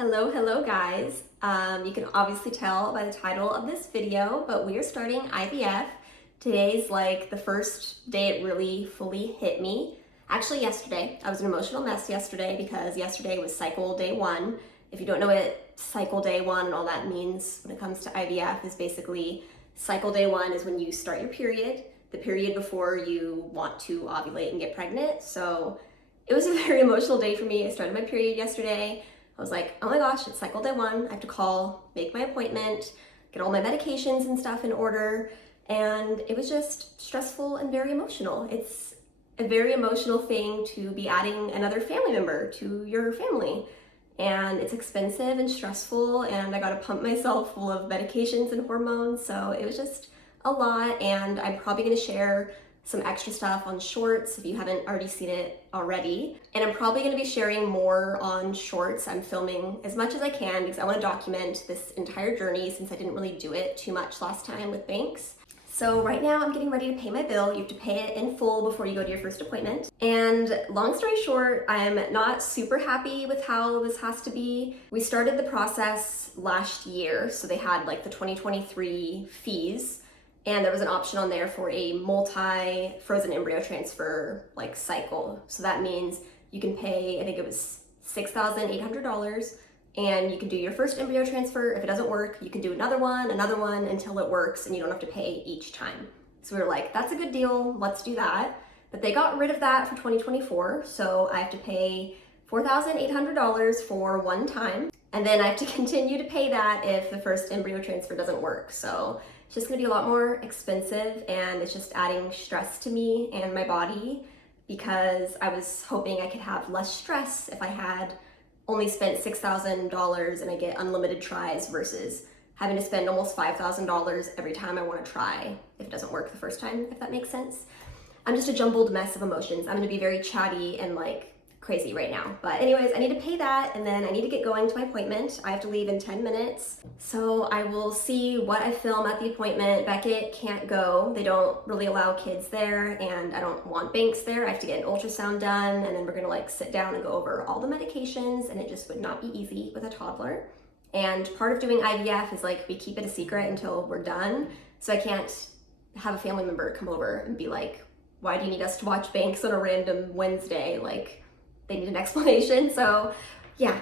Hello guys. You can obviously tell by the title of this video, but we are starting IVF. Today's like the first day it really fully hit me. Actually yesterday. I was an emotional mess yesterday because yesterday was cycle day 1. If you don't know what cycle day 1 and all that means when it comes to IVF is basically cycle day 1 is when you start your period, the period before you want to ovulate and get pregnant. So it was a very emotional day for me. I started my period yesterday. I was like, oh my gosh, it's cycle day 1. I have to call, make my appointment, get all my medications and stuff in order. And it was just stressful and very emotional. It's a very emotional thing to be adding another family member to your family. And it's expensive and stressful, and I got to pump myself full of medications and hormones. So it was just a lot, and I'm probably going to share some extra stuff on shorts if you haven't already seen it already. And I'm probably gonna be sharing more on shorts. I'm filming as much as I can because I wanna document this entire journey since I didn't really do it too much last time with Banks. So right now I'm getting ready to pay my bill. You have to pay it in full before you go to your first appointment. And long story short, I'm not super happy with how this has to be. We started the process last year, so they had like the 2023 fees. And there was an option on there for a multi-frozen embryo transfer like cycle. So that means you can pay, I think it was $6,800, and you can do your first embryo transfer. If it doesn't work, you can do another one until it works, and you don't have to pay each time. So we were like, that's a good deal, let's do that. But they got rid of that for 2024, so I have to pay $4,800 for one time, and then I have to continue to pay that if the first embryo transfer doesn't work. So it's just gonna be a lot more expensive, and it's just adding stress to me and my body because I was hoping I could have less stress if I had only spent $6,000 and I get unlimited tries versus having to spend almost $5,000 every time I wanna try if it doesn't work the first time, if that makes sense. I'm just a jumbled mess of emotions. I'm gonna be very chatty and like crazy right now. But anyways, I need to pay that, and then I need to get going to my appointment. I have to leave in 10 minutes. So I will see what I film at the appointment. Beckett can't go. They don't really allow kids there, and I don't want Banks there. I have to get an ultrasound done, and then we're gonna like sit down and go over all the medications, and it just would not be easy with a toddler. And part of doing IVF is like we keep it a secret until we're done. So I can't have a family member come over and be like, why do you need us to watch Banks on a random Wednesday? Like, they need an explanation. So yeah,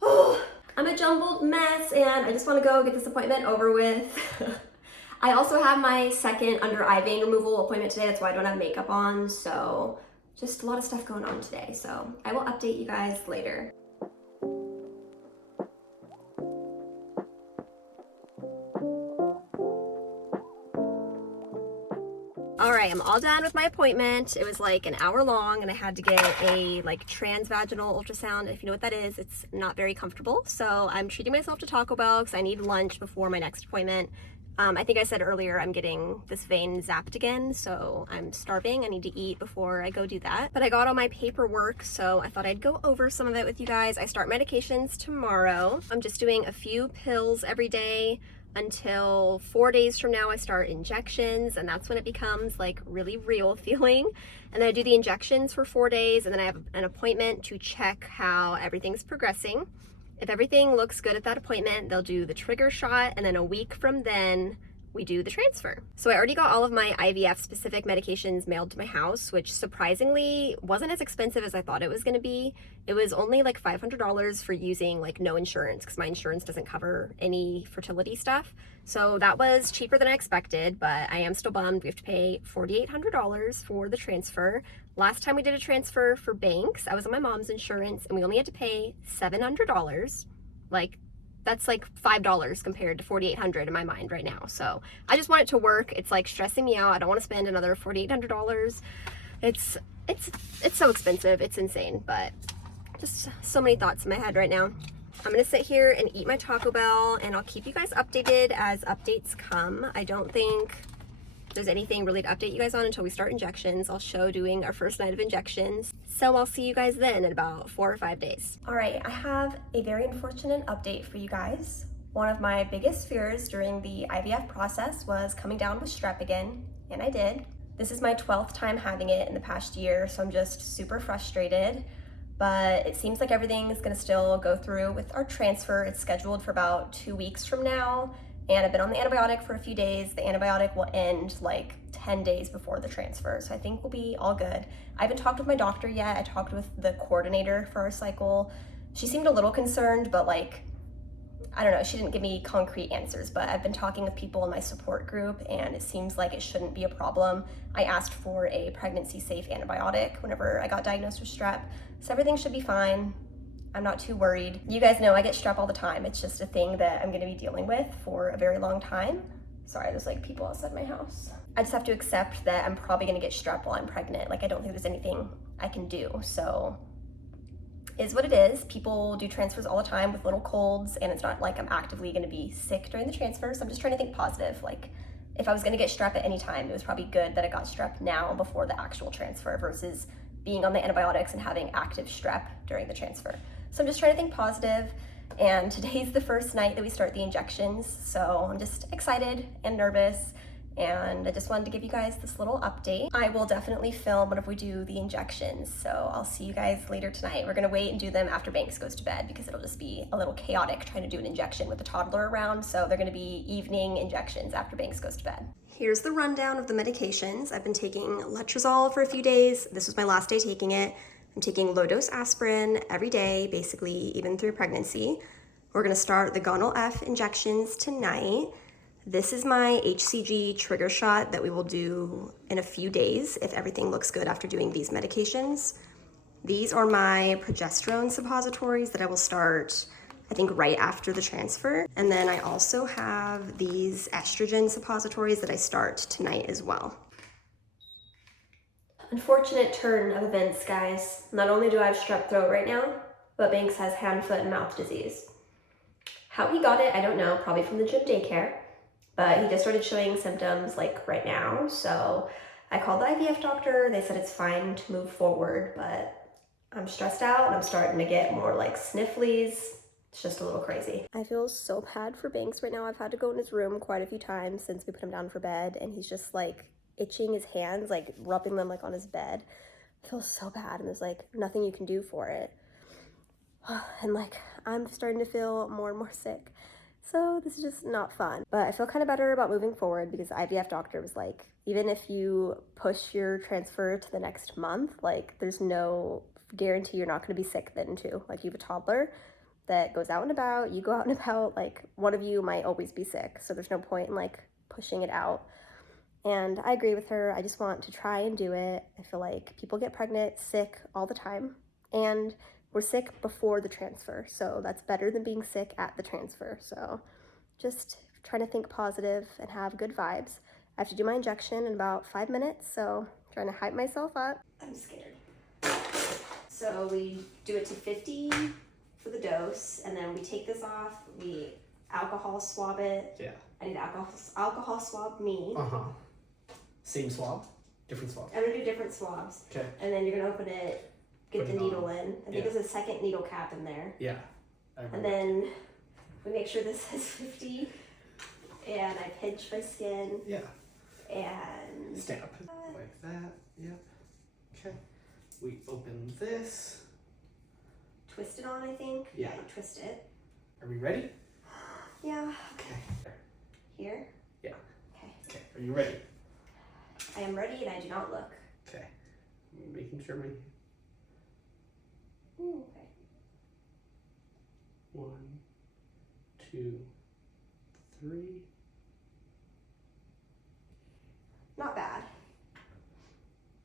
I'm a jumbled mess, and I just want to go get this appointment over with. I also have my second under eye vein removal appointment today. That's why I don't have makeup on. So just a lot of stuff going on today. So I will update you guys later. All right, I'm all done with my appointment. It was like an hour long, and I had to get a like transvaginal ultrasound. If you know what that is, it's not very comfortable. So I'm treating myself to Taco Bell because I need lunch before my next appointment. I think I said earlier I'm getting this vein zapped again, so I'm starving. I need to eat before I go do that. But I got all my paperwork, so I thought I'd go over some of it with you guys. I start medications tomorrow. I'm just doing a few pills every day until 4 days from now. I start injections, and that's when it becomes like really real feeling. And then I do the injections for 4 days, and then I have an appointment to check how everything's progressing. If everything looks good at that appointment, they'll do the trigger shot, and then a week from then we do the transfer. So I already got all of my IVF specific medications mailed to my house, which surprisingly wasn't as expensive as I thought it was gonna be. It was only like $500 for using like no insurance, because my insurance doesn't cover any fertility stuff. So that was cheaper than I expected, but I am still bummed. We have to pay $4,800 for the transfer. Last time we did a transfer for Banks, I was on my mom's insurance, and we only had to pay $700. Like, that's like $5 compared to $4,800 in my mind right now. So I just want it to work. It's like stressing me out. I don't want to spend another $4,800. It's so expensive. It's insane, but just so many thoughts in my head right now. I'm gonna sit here and eat my Taco Bell, and I'll keep you guys updated as updates come. I don't think there's anything really to update you guys on until we start injections. I'll show doing our first night of injections. So I'll see you guys then in about 4 or 5 days. All right, I have a very unfortunate update for you guys. One of my biggest fears during the IVF process was coming down with strep again, and I did. This is my 12th time having it in the past year, so I'm just super frustrated. but it seems like everything is gonna still go through with our transfer. It's scheduled for about 2 weeks from now, and I've been on the antibiotic for a few days. The antibiotic will end like 10 days before the transfer, so I think we'll be all good. I haven't talked with my doctor yet. I talked with the coordinator for our cycle. She seemed a little concerned, but like, I don't know, she didn't give me concrete answers, but I've been talking with people in my support group and it seems like it shouldn't be a problem. I asked for a pregnancy-safe antibiotic whenever I got diagnosed with strep, so everything should be fine. I'm not too worried. You guys know I get strep all the time. It's just a thing that I'm gonna be dealing with for a very long time. Sorry, there's like people outside my house. I just have to accept that I'm probably gonna get strep while I'm pregnant. Like, I don't think there's anything I can do, so is what it is. People do transfers all the time with little colds, and it's not like I'm actively gonna be sick during the transfer, so I'm just trying to think positive. Like, if I was gonna get strep at any time, it was probably good that I got strep now before the actual transfer versus being on the antibiotics and having active strep during the transfer. So I'm just trying to think positive, and today's the first night that we start the injections, so I'm just excited and nervous, and I just wanted to give you guys this little update. I will definitely film whenever we do the injections, so I'll see you guys later tonight. We're gonna wait and do them after Banks goes to bed because it'll just be a little chaotic trying to do an injection with a toddler around, so they're gonna be evening injections after Banks goes to bed. Here's the rundown of the medications. I've been taking letrozole for a few days. This was my last day taking it. I'm taking low-dose aspirin every day, basically even through pregnancy. We're gonna start the Gonal F injections tonight. This is my HCG trigger shot that we will do in a few days if everything looks good after doing these medications. These are my progesterone suppositories that I will start, I think, right after the transfer. And then I also have these estrogen suppositories that I start tonight as well. Unfortunate turn of events, guys. Not only do I have strep throat right now, but Banks has hand, foot, and mouth disease. How he got it, I don't know, probably from the gym daycare. But he just started showing symptoms like right now, so I called the IVF doctor. They said it's fine to move forward, but I'm stressed out and I'm starting to get more like snifflies. It's just a little crazy. I feel so bad for Banks right now. I've had to go in his room quite a few times since we put him down for bed, and he's just like itching his hands, like rubbing them like on his bed. I feel so bad, and there's like nothing you can do for it. And like, I'm starting to feel more and more sick. So this is just not fun, but I feel kind of better about moving forward because the IVF doctor was like, even if you push your transfer to the next month, like there's no guarantee you're not going to be sick then too. Like, you have a toddler that goes out and about, you go out and about, like one of you might always be sick. So there's no point in like pushing it out. And I agree with her. I just want to try and do it. I feel like people get pregnant, sick all the time, and we're sick before the transfer, so that's better than being sick at the transfer. So just trying to think positive and have good vibes. I have to do my injection in about 5 minutes, so trying to hype myself up. I'm scared. So we do it to 50 for the dose, and then we take this off, we alcohol swab it. Yeah. I need alcohol swab me. Same swab? Different swab? I'm gonna do different swabs. Okay. And then you're gonna open it, get the needle in. I think there's a second needle cap in there. Yeah. And then we make sure this is 50, and I pinch my skin. Yeah. And stamp like that. Yep. Okay. We open this. Twist it on, I think. Yeah. Twist it. Are we ready? Yeah. Okay. Here? Yeah. Okay. Okay. Are you ready? I am ready, and I do not look. Okay. Making sure we. Ooh, okay. 1, 2, 3. Not bad.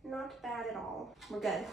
Not bad at all. We're good.